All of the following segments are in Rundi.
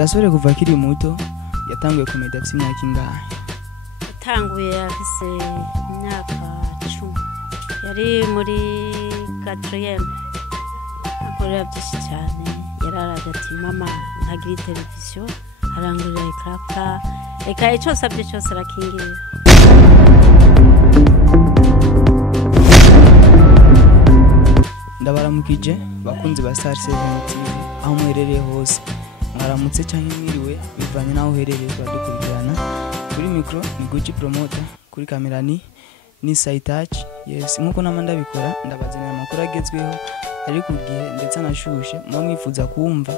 Gasore kuva akiri muto yatanguye komedi afite imyaka ingahe? Yatanguye afise imyaka 10. Yari muri 4e. Akorera byinshi cyane. Yararaga ati mama ntagira televiziyo arangurira ikrapka. Eka icyo sabye cyose arakingirira. Ndabaramukije bakunzi ba Star 7 TV aho mwerereye hose. Mwaramutse cyangwa mwiriwe bivanye naho uherereye twadukurikirana. Kuri micro ni Gucci Promoter, kuri kamera ni Saitach. Yes, nkuko namanda bikora ndabazanira amakuru agezweho ari ku gihe ndetse anashushe mwifuza kumva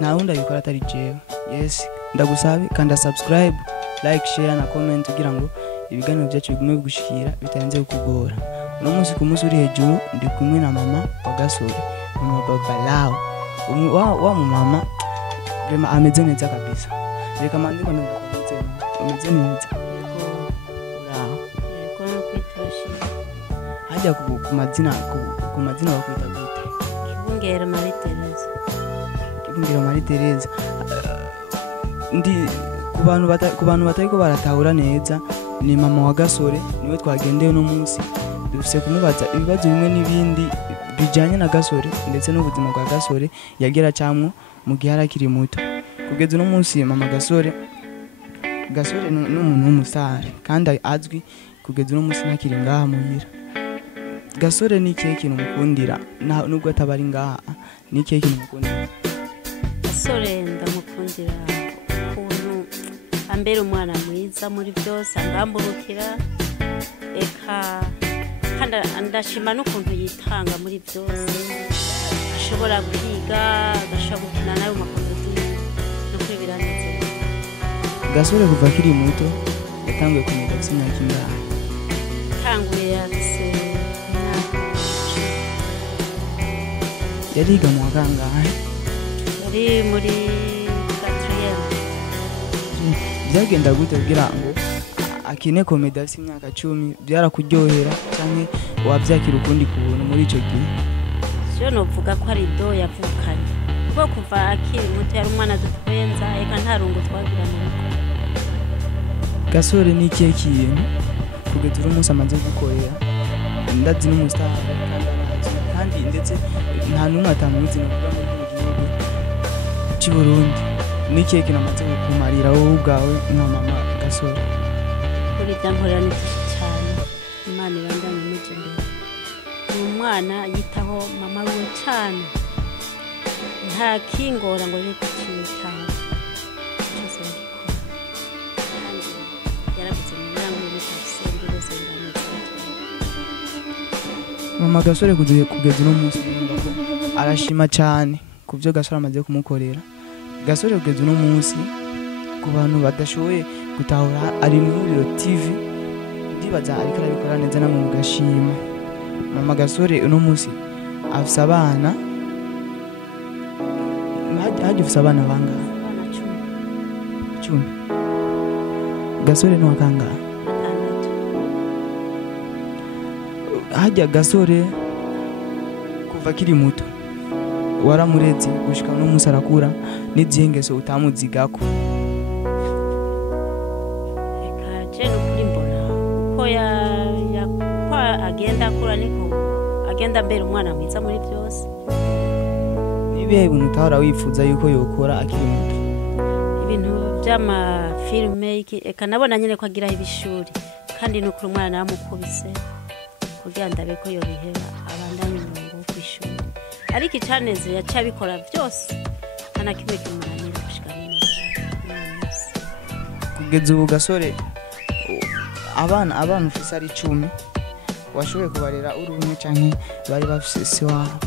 nta wundi abikora atari jewe. Yes, ndagusabe kanda subscribe, like, share na comment kugira ngo ibiganiro byacu bigume bigushikira bitarenze kukugora. Uno munsi ku munsi uri hejuru ndi kumwe na mama wa Gasore, mama Babalao. Wa mama vraiment ameze neza kabisa. Reka mande kono umeze neza. Uraho. Yego kwitoshi. Hajya ku mazina bakwita gute? Kibungera Marie Teresa. Kibungera Marie Teresa. Ndi ku bantu batariko baratahura neza ni mama wa Gasore, niwe twagendeye no munsi. Dufise kumubaza ibibazo bimwe n'ibindi bijanye na Gasore ndetse n'ubuzima bwa Gasore yagera cyamwo mu gihe arakiri muto. Kugeza no munsi mama Gasore n'umuntu w'umusare kandi azwi kugeza no munsi ntakiri ngaha muhira. Gasore ni ikihe kintu mukundira nubwo atabari ngaha? Ni ikihe kintu mukundira? Gasore ndamukundira ukuntu ambera umwana mwiza muri byose, angamburukira eka kandi ndashima n'ukuntu yitanga muri byose. Ashobora guhiga, agashobora gukina nawe makomedi no kwibira neza. Gasore kuva akiri muto yatanguye komedi afite imyaka ingahe? Yatanguye afise imyaka 10. Yariga mu wa kangahe? Yari muri 4e. Byagenda gute kugira ngo akine komedi afite imyaka 10? Byarakuryohera cyangwa wabyakira ukundi kubuntu muri icyo gihe? Sio novuga ko ari do yavukanye. Kuko kuva akiri muto yari umwana dutwenza, eka nta rungu twagira mu rugo. Gasore ni ikihe kintu kugeza uno munsi amaze gukorera? Ndazi n'umustar kandi ndetse nta numwe atamuzi no kuvuga muri gihugu cy'u Burundi. Ni ikihe kintu amaze kumarira wowe ubwawe na mama Gasore? Kuri byankorera ni cyane. Imana irandanye n'ije mbere. Umwana yitaho mama we cyane. Nta kingora ngo yiko cyitaho. Cyose ariko. Yarabuze mu yangu y'itafsiri byose biranetse. Mama Gasore kugeza uno munsi arashima cyane ku byo Gasore amaze kumukorera. Gasore kugeza uno munsi ku bantu badashoboye gutahura ari muri TV ndibaza ariko arabikora neza namwe mugashima. Mama Gasore uno munsi afise abana afise abana bangahe? 10. Gasore no kangahe? 6. Hajya Gasore kuva akiri muto waramuretse gushika no munsi arakura n'izihengeso utamuzigako? Eka je no kuri mbona ko agenda akura niko agenda mbere umwana mwiza muri byose. Nibihe bintu utahora wifuza yuko yokora akiri muto? Ibintu by'ama filme eka nabona nyine ko agira ibishuri kandi no kuri umwana namukubise kugira ndabe ko yobiheba abandanye ngo kwishuri. Ariko icyaneze yacabikora byose kana kimwe kimunanira gushika nino. Kugeza ubu Gasore abana ufise ari 10 washoboye kubarera uri umwe canke bari bafise se wabo?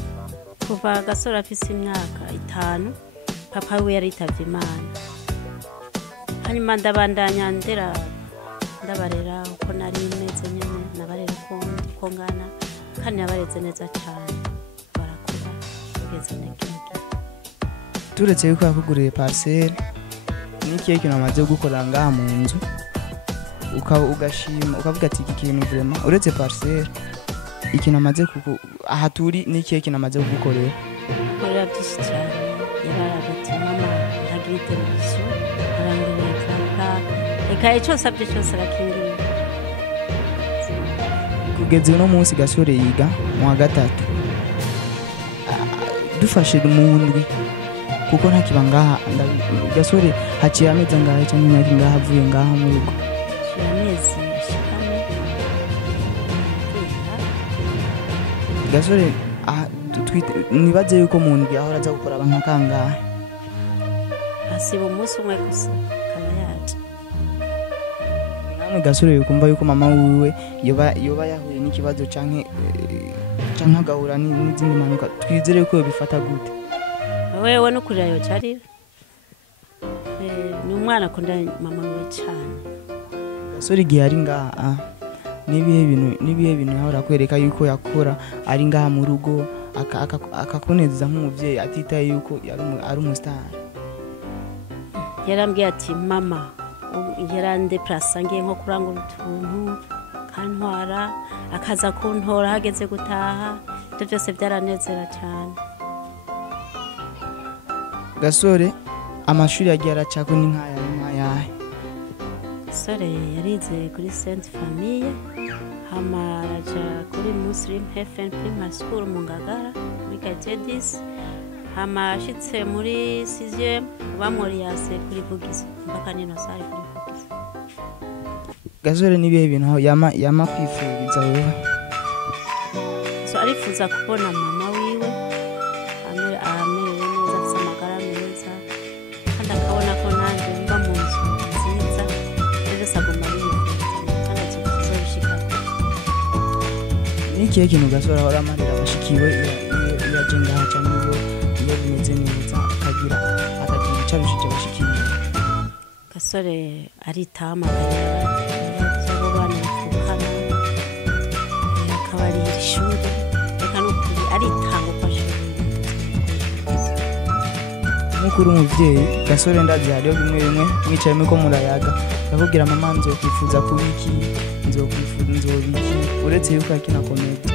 Kuva Gasore afise imyaka 5 papa we yaritavye Imana. Hanyuma ndabandanya ndabarera uko nari meze nyene nabarera ko ngana kandi nabareze neza cyane barakura kugeza n'ikindi. Turetse yuko yakuguriye parcelle n'ikihe kintu amaze gukora ngaha mu nzu ugashima ukavuga ati iki kintu vraiment uretse parcelle ikintu amaze aha turi n'ikihe kintu amaze gukorera? Korera byinshi cyane. Yararaga ati mama ntagira arangurika reka icyo nsabye cyose arakingirira. kugeza uno munsi Gasore yiga mu wa gatatu. Dufashe mu ndwi kuko ntakiba ngaha Gasore haciye amezi angahe cyangwa imyaka ingahe avuye ngaha mu rugo? amezi ashikane Gasore nibaze yuko mu ndwi ahora aza gukora abantu kangahe? asiba umunsi umwe gusa akaba yaje. Namwe Gasore yukumva yuko mama wiwe yoba yahuye n'ikibazo canke agahura n'izindi mpanuka, twizere ko bifata gute? wewe no kurira yo cyari ni umwana akunda mama we cyane. Gasore igihe ari ngaha nibihe bintu yahora kwereka yuko yakora ari ngaha mu rugo akakuneza nk'umuvyeyi atitaye yuko ari umustar? Yarambwiye ati mama yarande plasa ngiye nko kurangura utuntu kantwara akaza kuntora hageze gutaha, ibyo byose byaranezera cyane. Gasore amashuri yagiye aracako ni nk'ayahe? Gasore yarize kuri Sainte Famille, hama araja kuri Muslim Heaven Primary School mu Ngagara muri quartier 10, hama ashitse muri 6e bamworiyase kuri Vugizo mpaka nino sare kuri Vugizo. Gasore nibihe bintu yama kwifuriza wewe? So arifuza kubona mama wiwe amerewe neza, afite amagara meza, kandi akabona ko nanjye mba mu nzu nziza, rero sagomba yifuza kandi akifuza bishikako. Ni ikihe kintu Gasore ahora amarira abashikiwe iyo aje ngaha cyangwa iyo bimeze neza akagira icarushije abashikiwe? Gasore aritahamagara abo bana bavukana, akabarira ishuri, reka n'ukuri aritanga uko ashoboye. Nk'ukuri umuvyeyi Gasore ndazi hariho bimwe mwicaye ko murayaga yakubwira mama nzokwifuza kubiki nzobiki, uretse yuko akina komedi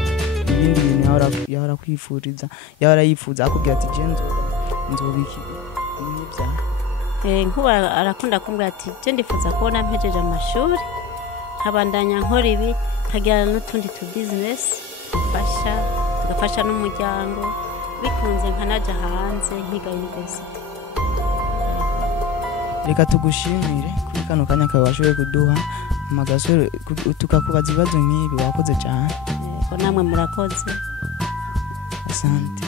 ibindi bintu yahora kwifuriza yahora yifuza akubwira ati je nzobiki n'ibya nkuba arakunda kumbwira ati je ndifuza kubona mpejeje amashuri nkabandanya nkora ibi nkagira n'utundi tu business tugafasha n'umuryango, bikunze nkanaja hanze nkiga university. Reka tugushimire kuri kano kanya kawe washoboye kuduha Gasore tukakubaza ibibazo nk'ibi, wakoze cyane. Ko namwe murakoze. Asante.